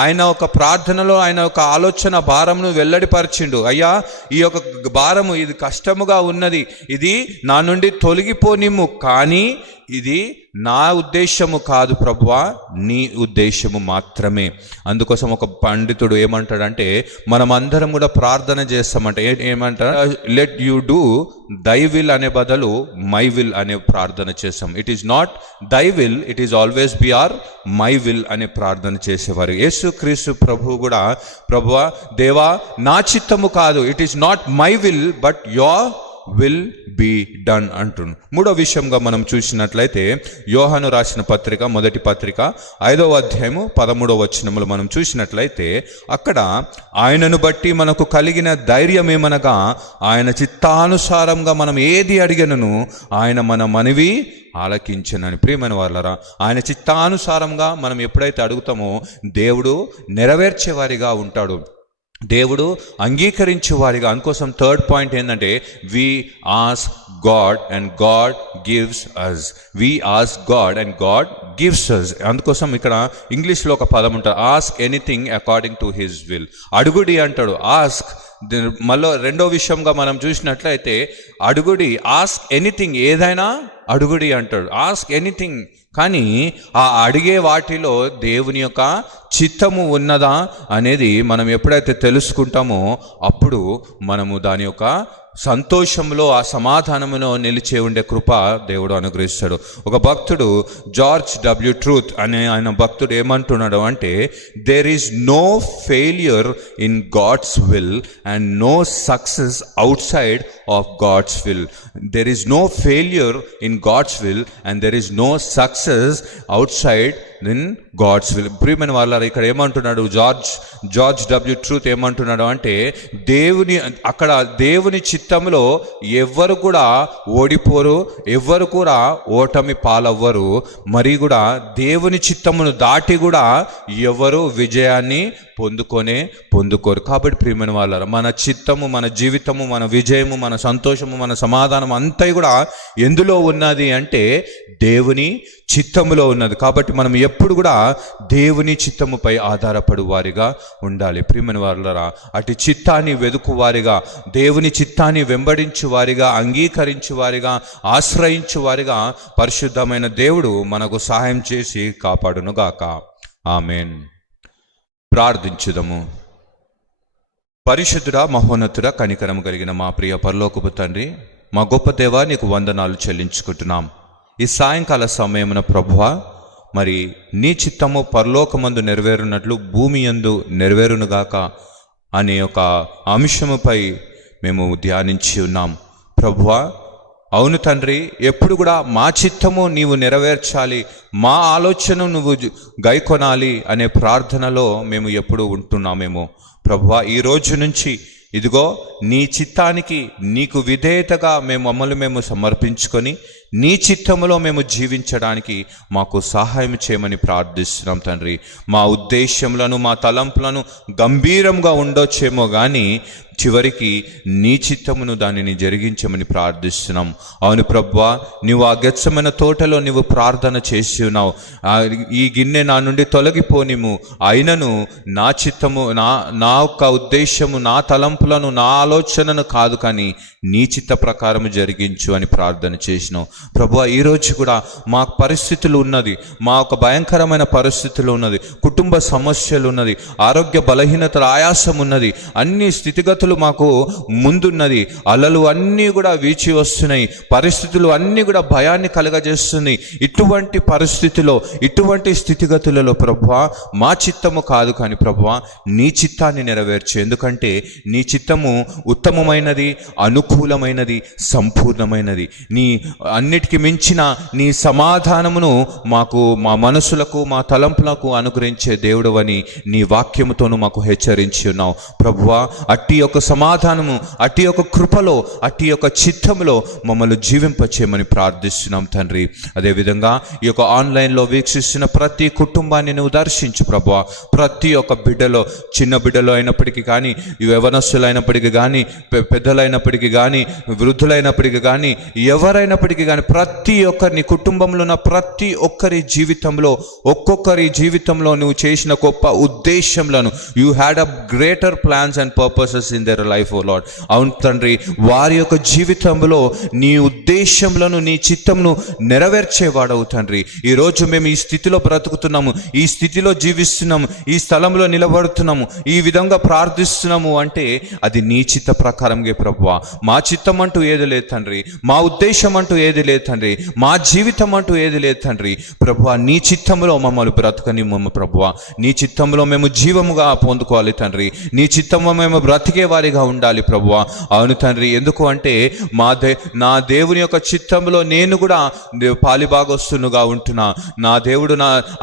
ఆయన ఒక ప్రార్థనలో ఆయన ఒక ఆలోచన భారమును వెల్లడిపరిచిండు. అయ్యా, ఈ యొక్క భారము ఇది కష్టముగా ఉన్నది, ఇది నా నుండి తొలగిపోనిమ్ము, కానీ ఇది నా ఉద్దేశము కాదు ప్రభువా, నీ ఉద్దేశము మాత్రమే. అందుకోసం ఒక పండితుడు ఏమంటాడంటే, మనమందరం కూడా ప్రార్థన చేస్తామంటే ఏమంటారు, let you do thy will అనే బదులు మై విల్ అనే ప్రార్థన చేస్తాం. It is not thy will, it is always be are my will అనే ప్రార్థన చేసేవారు. యేసుక్రీస్తు ప్రభువు కూడా, ప్రభువా దేవా నా చిత్తము కాదు, it is not my will but your will be done అంటున్నాడు. మూడో విషయంగా మనం చూసినట్లయితే యోహాను రాసిన పత్రిక, మొదటి పత్రిక 5వ అధ్యాయము 13వ వచనములు మనం చూసినట్లయితే అక్కడ ఆయనను బట్టి మనకు కలిగిన ధైర్యం ఏమనగా, ఆయన చిత్తానుసారంగా మనం ఏది అడిగినను ఆయన మన మనవి ఆలకించనని. ప్రియమైన వాళ్ళరా, ఆయన చిత్తానుసారంగా మనం ఎప్పుడైతే అడుగుతామో దేవుడు నెరవేర్చేవారిగా ఉంటాడు, దేవుడు అంగీకరించే వారిగా. అందుకోసం థర్డ్ పాయింట్ ఏంటంటే, we ask God and God gives us. We ask God and God gives us. అందుకోసం ఇక్కడ ఇంగ్లీష్లో ఒక పదం ఉంటుంది, ask anything according to his will. అడుగుడి అంటాడు, ఆస్క్. మళ్ళీ రెండో విషయంగా మనం చూసినట్లయితే అడుగుడి, ఆస్క్ ఎనీథింగ్, ఏదైనా అడుగుడి అంటాడు, ఆస్క్ ఎనీథింగ్. కానీ ఆ అడిగే వాటిలో దేవుని యొక్క చిత్తము ఉన్నదా అనేది మనం ఎప్పుడైతే తెలుసుకుంటామో అప్పుడు మనము దాని యొక్క సంతోషంలో, ఆ సమాధానంలో నిలిచే ఉండే కృప దేవుడు అనుగ్రహిస్తాడు. ఒక భక్తుడు జార్జ్ డబ్ల్యూ ట్రూత్ అనే ఆయన భక్తుడు ఏమంటున్నాడు అంటే, there is no failure in God's will and no success outside of God's will. There is no failure in God's will and there is no success outside in God's will. ప్రియమైన వాళ్ళారా, ఇక్కడ ఏమంటున్నాడు జార్జ్ డబ్ల్యూ ట్రూత్ ఏమంటున్నాడు అంటే, అక్కడ దేవుని చిత్తంలో ఎవ్వరు కూడా ఓడిపోరు, ఎవ్వరు కూడా ఓటమి పాలవ్వరు, మరి కూడా దేవుని చిత్తమును దాటి కూడా ఎవరు విజయాన్ని పొందుకోరు. కాబట్టి ప్రియమైన వాళ్ళారా, మన చిత్తము, మన జీవితము, మన విజయము, మన సంతోషము, మన సమాధానం అంతా కూడా ఎందులో ఉన్నది అంటే దేవుని చిత్తములో ఉన్నది. కాబట్టి మనం ఎప్పుడు కూడా దేవుని చిత్తముపై ఆధారపడు వారిగా ఉండాలి. ప్రియమైన వాళ్ళారా, అటు చిత్తాన్ని వెదుకు వారిగా, దేవుని చిత్తాన్ని వెంబడించు వారిగా, అంగీకరించు వారిగా, ఆశ్రయించు వారిగా పరిశుద్ధమైన దేవుడు మనకు సహాయం చేసి కాపాడునుగాక. ఆమేన్. ప్రార్థించుదము. పరిశుద్ధుడా, మహోన్నతుడా, కనికరము కలిగిన మా ప్రియ పరలోకపు తండ్రి, మా గొప్ప దేవా, నీకు వందనాలు చెల్లించుకుంటున్నాం. ఈ సాయంకాల సమయమున ప్రభువా, మరి నీ చిత్తము పరలోకమందు నెరవేరునట్లు భూమి యందు నెరవేరునుగాక అనే ఒక అంశముపై మేము ధ్యానించి ఉన్నాం. ప్రభువా, అవును తండ్రి, ఎప్పుడు కూడా మా చిత్తము నీవు నెరవేర్చాలి, మా ఆలోచన నువ్వు గైకొనాలి అనే ప్రార్థనలో మేము ఎప్పుడు ఉంటున్నామేమో. ప్రభువా, ఈ రోజు నుంచి ఇదిగో నీ చిత్తానికి, నీకు విధేయతగా మమ్మల్ని మేము సమర్పించుకొని నీ చిత్తములో మేము జీవించడానికి మాకు సహాయం చేయమని ప్రార్థిస్తున్నాం తండ్రి. మా ఉద్దేశములను, మా తలంపులను గంభీరంగా ఉండొచ్చేమో కానీ చివరికి నీ చిత్తమును దానిని జరిగించమని ప్రార్థిస్తున్నాం. అవును ప్రభువా, నువ్వు ఆ గెత్సెమనే తోటలో నువ్వు ప్రార్థన చేసి ఉన్నావు, ఈ గిన్నె నా నుండి తొలగిపోనిము, అయినను నా చిత్తము, నా యొక్క ఉద్దేశము, నా తలంపులను, నా ఆలోచనను కాదు కానీ నీ చిత్త ప్రకారం జరిగించు అని ప్రార్థన చేసినావు. ప్రభువా, ఈరోజు కూడా మా పరిస్థితులు ఉన్నది, మా ఒక భయంకరమైన పరిస్థితులు ఉన్నది, కుటుంబ సమస్యలు ఉన్నది, ఆరోగ్య బలహీనతల ఆయాసం ఉన్నది, అన్ని స్థితిగతులు మాకు ముందున్నది, అలలు అన్నీ కూడా వీచి వస్తున్నాయి, పరిస్థితులు అన్నీ కూడా భయాన్ని కలగజేస్తున్నాయి. ఇటువంటి పరిస్థితిలో, ఇటువంటి స్థితిగతులలో ప్రభువా, మా చిత్తము కాదు కానీ ప్రభువా నీ చిత్తాన్ని నెరవేర్చు. ఎందుకంటే నీ చిత్తము ఉత్తమమైనది, అనుకూలమైనది, సంపూర్ణమైనది. నీ అన్నిటికీ మించిన నీ సమాధానమును మాకు, మా మనసులకు, మా తలంపులకు అనుగ్రహించే దేవుడు అని నీ వాక్యముతోను మాకు హెచ్చరించి ఉన్నావు. ప్రభువా, అట్టి యొక్క సమాధానము, అట్టి యొక్క కృపలో, అట్టి యొక్క చిత్తములో మమ్మల్ని జీవింపచేయమని ప్రార్థిస్తున్నాం తండ్రి. అదేవిధంగా ఈ యొక్క ఆన్లైన్లో వీక్షిస్తున్న ప్రతి కుటుంబాన్ని నువ్వు దర్శించు ప్రభువా. ప్రతి ఒక్క బిడ్డలో, చిన్న బిడ్డలో అయినప్పటికీ కానీ, యవనస్తులు అయినప్పటికీ కానీ, పెద్దలైనప్పటికీ కానీ, వృద్ధులైనప్పటికీ కానీ, ఎవరైనప్పటికీ కానీ ప్రతి ఒక్కరిని, కుటుంబంలో ఉన్న ప్రతి ఒక్కరి జీవితంలో, ఒక్కొక్కరి జీవితంలో నువ్వు చేసిన గొప్ప ఉద్దేశంలను, you had a greater plans and purposes in in their life O Lord. అవును తండ్రి, వారి యొక్క జీవితంలో నీ ఉద్దేశములను నీ చిత్తమును నెరవేర్చేవాడవు తండ్రి. ఈరోజు మేము ఈ స్థితిలో బ్రతుకుతున్నాము, ఈ స్థితిలో జీవిస్తున్నాము, ఈ స్థలంలో నిలబడుతున్నాము, ఈ విధంగా ప్రార్థిస్తున్నాము అంటే అది నీ చిత్త ప్రకారంగా ప్రభువా. మా చిత్తం అంటూ ఏది లేదు తండ్రి, మా ఉద్దేశం అంటూ ఏది లేదు తండ్రి, మా జీవితం అంటూ ఏది లేదు తండ్రి. ప్రభువా, నీ చిత్తంలో మమ్మల్ని బ్రతకని ప్రభువా, నీ చిత్తంలో మేము జీవముగా పొందుకోవాలి తండ్రి, నీ చిత్తంలో మేము బ్రతికే వారిగా ఉండాలి ప్రభువా. అవును తండ్రి, ఎందుకు అంటే నా దేవుని యొక్క చిత్తంలో నేను కూడా పాలిభాగస్తునుగా ఉంటున్నా. నా దేవుడు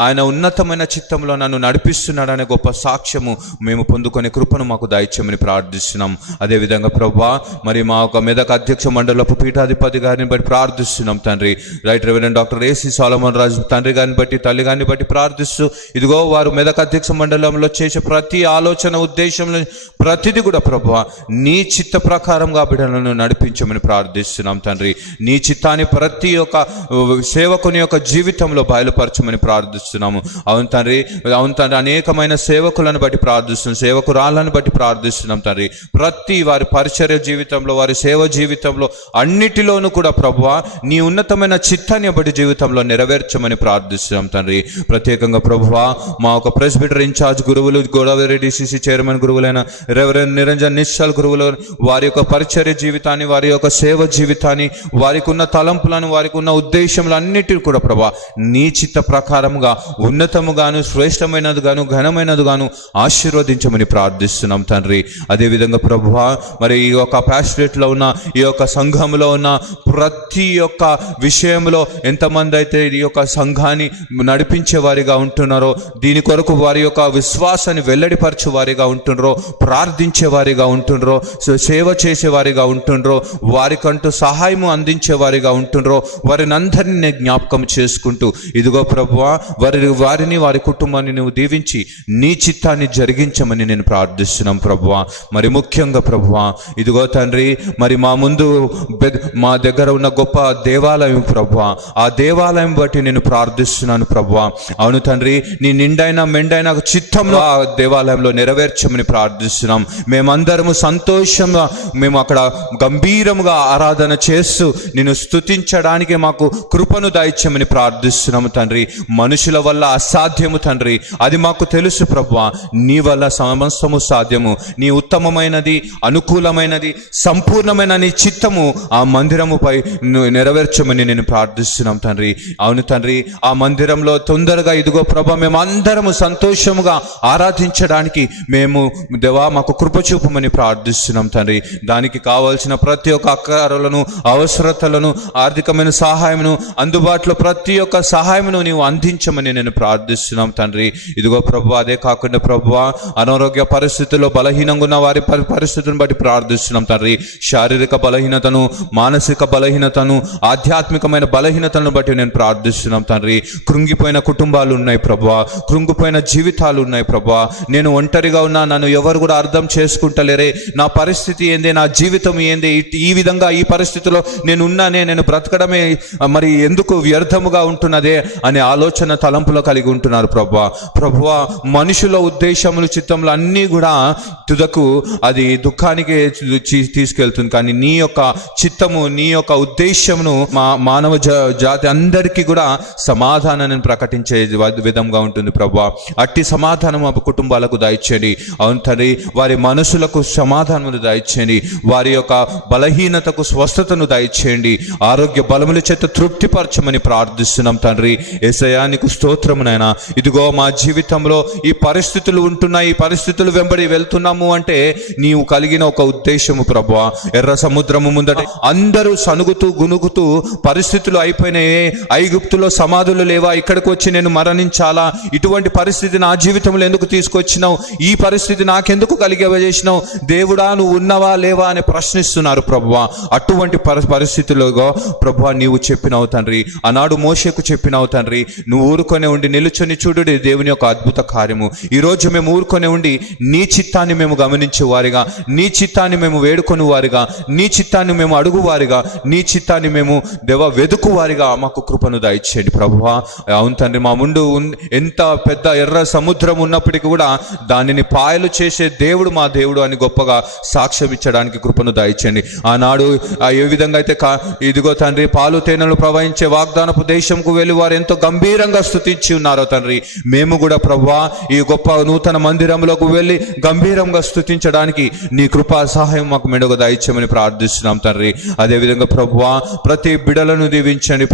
ఆయన ఉన్నతమైన చిత్తంలో నన్ను నడిపిస్తున్నాడనే గొప్ప సాక్ష్యము మేము పొందుకునే కృపను మాకు దయచేయమని ప్రార్థిస్తున్నాం. అదేవిధంగా ప్రభువా, మరి మా ఒక మెదక్ అధ్యక్ష మండలపు పీఠాధిపతి గారిని బట్టి ప్రార్థిస్తున్నాం తండ్రి. Right reverend doctor AC Solomon Raju తండ్రి గారిని బట్టి, తల్లి గారిని బట్టి ప్రార్థిస్తూ, ఇదిగో వారు మెదక్ అధ్యక్ష మండలంలో చేసే ప్రతి ఆలోచన, ఉద్దేశంలో ప్రతిదీ కూడా ప్రభువా నీ చిత్త ప్రకారంగా బిడ్డలను నడిపించమని ప్రార్థిస్తున్నాం తండ్రి. నీ చిత్తాన్ని ప్రతి ఒక్క సేవకుని యొక్క జీవితంలో బయలుపరచమని ప్రార్థిస్తున్నాము. అవును తండ్రి, అనేకమైన సేవకులను బట్టి ప్రార్థిస్తున్నాం, సేవకురాళ్ళను బట్టి ప్రార్థిస్తున్నాం తండ్రి. ప్రతి వారి పరిచర్య జీవితంలో, వారి సేవ జీవితంలో అన్నిటిలోనూ కూడా ప్రభువా నీ ఉన్నతమైన చిత్తాన్ని బట్టి జీవితంలో నెరవేర్చమని ప్రార్థిస్తున్నాం తండ్రి. ప్రత్యేకంగా ప్రభువా మా ఒక ప్రెస్బిటర్ ఇన్ఛార్జ్ గురువులు, గోదావరి డిసిసి చైర్మన్ గురువులైన రెవరెండ్ నిరంజన్ నిశ్చల్ గురువులు, వారి యొక్క పరిచర్య జీవితాన్ని, వారి యొక్క సేవ జీవితాన్ని, వారికి ఉన్న తలంపులను, వారికి ఉన్న ఉద్దేశములు అన్నిటిని కూడా ప్రభా నీ చిత్త ప్రకారముగా ఉన్నతముగాను, శ్రేష్టమైనదిగాను, ఘనమైనదిగాను ఆశీర్వదించమని ప్రార్థిస్తున్నాం తండ్రి. అదేవిధంగా ప్రభువా మరి ఈ యొక్క ప్యాస్టరేట్లో ఉన్న, ఈ యొక్క సంఘంలో ఉన్న ప్రతి ఒక్క విషయంలో ఎంతమంది అయితే ఈ యొక్క సంఘాన్ని నడిపించే వారిగా ఉంటున్నారో, దీని కొరకు వారి యొక్క విశ్వాసాన్ని వెల్లడిపరచే వారిగా ఉంటున్నారో, ప్రార్థించే వారిగా ఉంటున్నారో, సేవ చేసేవారిగా ఉంటున్నారో, వారికంటూ సహాయము అందించే వారిగా ఉంటున్నారో, వారిని అందరినీ జ్ఞాపకం చేసుకుంటూ ఇదిగో ప్రభువా వారిని, వారి కుటుంబాన్ని నువ్వు దీవించి నీ చిత్తాన్ని జరిగించమని నేను ప్రార్థిస్తున్నాం ప్రభువా. మరి ముఖ్యంగా ప్రభువా ఇదిగో తండ్రి, మరి మా దగ్గర ఉన్న గొప్ప దేవాలయం ప్రభువా, ఆ దేవాలయం బట్టి నేను ప్రార్థిస్తున్నాను ప్రభువా. అవును తండ్రి, నీ నిండైన మెండైన చిత్తంలో ఆ దేవాలయంలో నెరవేర్చమని ప్రార్థిస్తున్నాం. మేమందరము సంతోషంగా మేము అక్కడ గంభీరముగా ఆరాధన చేస్తూ నిన్ను స్తుతించడానికి మాకు కృపను దయచేయమని ప్రార్థిస్తున్నాము తండ్రి. మనుషుల వల్ల అసాధ్యము తండ్రి, అది మాకు తెలుసు ప్రభువా. నీ వల్ల సమస్తము సాధ్యము. నీ ఉత్తమమైనది, అనుకూలమైనది, సంపూర్ణమైన నీ చిత్తము ఆ మందిరముపై నెరవేర్చమని నేను ప్రార్థిస్తున్నాం తండ్రి. అవును తండ్రి, ఆ మందిరంలో తొందరగా ఇదిగో ప్రభా మేము అందరము సంతోషముగా ఆరాధించడానికి మేము దేవా మాకు కృప చూపమని ప్రార్థిస్తున్నాం తండ్రి. దానికి కావాల్సిన ప్రతి ఒక్క అక్కరలను, అవసరతలను, ఆర్థికమైన సహాయమును, అందుబాటులో ప్రతి ఒక్క సహాయమును నీవు అందించమని నేను ప్రార్థిస్తున్నాం తండ్రి. ఇదిగో ప్రభు, అదే కాకుండా ప్రభు అనారోగ్య పరిస్థితుల్లో బలహీనంగా ఉన్న వారి పరిస్థితులను బట్టి ప్రార్థిస్తున్నాం తండ్రి. శారీరక బలహీనతను, మానసిక బలహీనతను, ఆధ్యాత్మికమైన బలహీనతను బట్టి నేను ప్రార్థిస్తున్నాం తండ్రి. కృంగిపోయిన కుటుంబాలు ఉన్నాయి ప్రభువా, కృంగిపోయిన జీవితాలు ఉన్నాయి ప్రభువా. నేను ఒంటరిగా ఉన్నా, నన్ను ఎవరు కూడా అర్థం చేసుకుంటలేరే, నా పరిస్థితి ఏంది, నా జీవితం ఏంది, ఈ విధంగా ఈ పరిస్థితిలో నేను ఉన్నానే, నేను బ్రతకడమే మరి ఎందుకు వ్యర్థముగా ఉంటున్నదే అనే ఆలోచన తలంపులో కలిగి ఉంటున్నారు ప్రభువా. మనుషుల ఉద్దేశములు, చిత్తములు అన్నీ కూడా తుదకు అది దుఃఖానికి తీసుకెళ్తుంది. కానీ నీ యొక్క చిత్తము, నీ యొక్క ఉద్దేశమును మానవ జాతి అందరికీ కూడా సమాధానాన్ని ప్రకటించే విధంగా ఉంటుంది ప్రభువా. అట్టి సమాధానం మా కుటుంబాలకు దయచేయండి. అవును తండ్రి, వారి మనసులకు సమాధానమును దయచేయండి, వారి యొక్క బలహీనతకు స్వస్థతను దయచేయండి, ఆరోగ్య బలముల చేత తృప్తిపరచమని ప్రార్థిస్తున్నాం తండ్రి. యేసయ్యా నీకు స్తోత్రమునైనా. ఇదిగో మా జీవితంలో ఈ పరిస్థితులు ఉంటున్నాయి, ఈ పరిస్థితులు వెంబడి వెళ్తున్నాము అంటే నీవు కలిగిన ఒక ఉద్దేశము ప్రభువా. ఎర్ర సముద్రము ముందట అందరూ సనుగుతూ గునుగుతూ పరిస్థితులు అయిపోయినాయి, ఐగుప్తులో సమాధులు లేవా, ఇక్కడికి వచ్చి నేను మరణించాలా, ఇటువంటి పరిస్థితి నా జీవితంలో ఎందుకు తీసుకొచ్చినావు, ఈ పరిస్థితి నాకెందుకు కలిగజేసినావు, దేవుడా నువ్వు ఉన్నావా లేవా అని ప్రశ్నిస్తున్నారు ప్రభువా. అటువంటి పరిస్థితుల్లో ప్రభువా నీవు చెప్పినావు తండ్రి, ఆనాడు మోషేకు చెప్పినావు తండ్రి, నువ్వు ఊరుకొనే ఉండి నిలుచొని చూడుడి దేవుని యొక్క అద్భుత కార్యము. ఈరోజు మేము ఊరుకొనే ఉండి నీ చిత్తాన్ని మేము గమనించే వారిగా, నీ చిత్తాన్ని మేము వేడుకొని వారిగా, నీ చిత్తాన్ని మేము అడుగువారిగా, నీ చిత్తాన్ని మేము వెదుకు వారిగా మాకు కృపను దయచేయండి ప్రభువా. అవును తండ్రి, మా ముందు ఎంత పెద్ద ఎర్ర సముద్రం ఉన్నప్పటికీ కూడా దానిని పాయలు చేసే దేవుడు మా దేవుడు అని గొప్పగా సాక్ష్యం ఇచ్చడానికి కృపను దయచేయండి. ఆనాడు ఏ విధంగా అయితే ఇదిగో తండ్రి పాలు తేనెలు ప్రవహించే వాగ్దానపు దేశంకు వెళ్ళి వారు ఎంతో గంభీరంగా స్తుతించి ఉన్నారో తండ్రి, మేము కూడా ప్రభువా ఈ గొప్ప నూతన మందిరంలోకి వెళ్ళి గంభీరంగా స్తుతించడానికి నీ కృపా సహాయం మాకు మెండుగా దయచేయమని ప్రార్థిస్తున్నాం తండ్రి. అదేవిధంగా ప్రభువా ప్రతి బిడలను దీవించండి,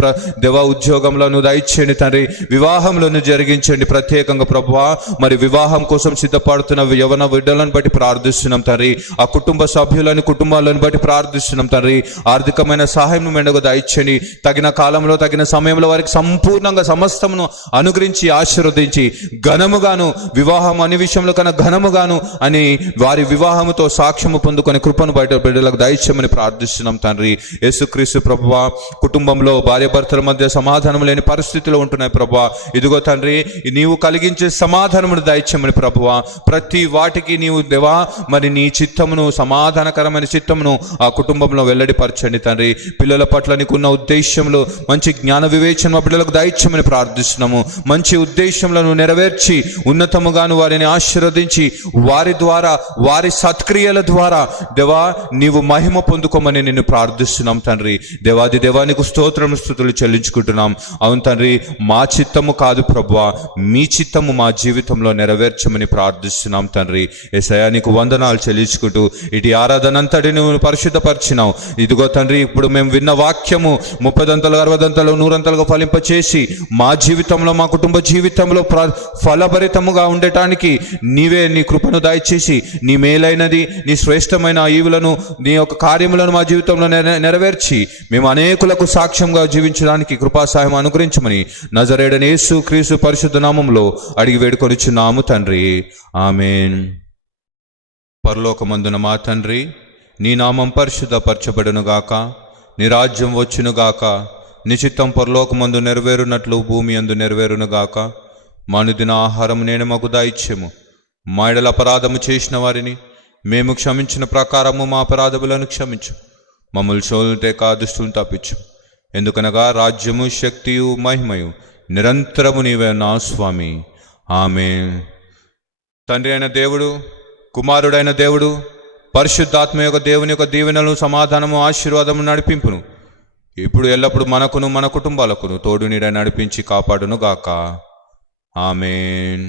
దేవా ఉద్యోగంలో దయచేయండి తండ్రి, వివాహంలోను జరిగించండి. ప్రత్యేకంగా ప్రభువా మరి వివాహం కోసం సిద్ధపడుతున్న యవన బిడ్డలను బట్టి ప్రార్థిస్తున్నాం తండ్రి. ఆ కుటుంబ సభ్యులని కుటుంబాలను బట్టి ప్రార్థిస్తున్నాం తండ్రి. ఆర్థికమైన సహాయం మెండుగా దయచేయండి. తగిన కాలంలో తగిన సమయంలో వారికి సంపూర్ణంగా సమస్తమును అనుగ్రహించి ఆశీర్వదించి ఘనముగాను వివాహం అనే విషయంలో కన్నా ఘనముగాను అని వారి వివాహముతో సాక్ష్యము పొందుకొని కృపను బయట బిడ్డలకు దయచేయమని ప్రార్థిస్తున్నాం తండ్రి. యేసుక్రీస్తు ప్రభువా కుటుంబంలో భార్యాభర్తల మధ్య సమాధానం లేని పరిస్థితిలో ఉంటున్నాయి ప్రభువా. ఇదిగో తండ్రి నీవు కలిగించే సమాధానమును దయచేయమని ప్రభువా. ప్రతి వాటికి నీవు దేవా మరి నీ చిత్తమును సమాధానకరమైన చిత్తమును ఆ కుటుంబంలో వెల్లడిపరచండి తండ్రి. పిల్లల పట్ల నీకున్న ఉద్దేశంలో మంచి జ్ఞాన వివేచన మా బిడ్డలకు దయచేయమని ప్రార్థిస్తున్నాము. మంచి ఉద్దేశంలో నెరవేర్చి ఉన్నతముగాను వారిని ఆశీర్వదించి వారి ద్వారా వారి సత్క్రియల ద్వారా దేవా నీవు మహిమ పొందుకోమని నిన్ను ప్రార్థిస్తున్నాం తండ్రి. దేవాది దేవానికి స్తోత్రం స్తుతులు చెల్లించుకుంటున్నాం. అవును తండ్రి, మా చిత్తము కాదు ప్రభువా, మీ చిత్తము మా జీవితంలో నెరవేర్చమని ప్రార్థిస్తున్నాం తండ్రి. యేసయ్యా నీకు వందనాలు చెల్లించుకుంటూ ఇటు ఆరాధన అంతటి నువ్వు పరిశుద్ధపరిచినావు. ఇదిగో తండ్రి ఇప్పుడు మేము విన్న వాక్యము 30 60 100 ఫలింపచేసి మా జీవితంలో మా కుటుంబ జీవితంలో ఫలభరితముగా ఉండటానికి నీవే నీ కృపను దయచేసి నీ మేలైనది నీ శ్రేష్టమైన ఈవులను నీ యొక్క కార్యములను మా జీవితంలో నెరవేర్చి మేము అనేకులకు సాక్ష్యంగా జీవించడానికి కృపా సహాయం అనుగ్రహించమని నజరేయుడైన యేసు క్రీస్తు పరిశుద్ధ నామములో అడిగి వేడుకొనిచున్నాము తండ్రి. ఆమేన్. పరలోకమందున మా తండ్రి, నీ నామం పరిశుద్ధపరచబడునుగాక, నీ రాజ్యం వచ్చునుగాక, నీ చిత్తం పరలోకమందు నెరవేరునట్లు భూమి అందు నెరవేరునుగాక. మా అనుదిన ఆహారం నేను మాకు దయచేయము. మా ఎడల అపరాధము చేసిన వారిని మేము క్షమించిన ప్రకారము మా అపరాధములను క్షమించు. మమ్మల్ని శోధులతో దుష్టులను తప్పించు. ఎందుకనగా రాజ్యము శక్తియు మహిమయు నిరంతరము నీవే నా స్వామి. ఆమేన్. తండ్రి అయిన దేవుడు, కుమారుడైన దేవుడు, పరిశుద్ధాత్మ యొక్క దేవుని యొక్క దీవెనలు సమాధానము ఆశీర్వాదము నడిపింపును ఇప్పుడు ఎల్లప్పుడు మనకును మన కుటుంబాలకును తోడు నీడ నడిపించి కాపాడును గాక. ఆమేన్.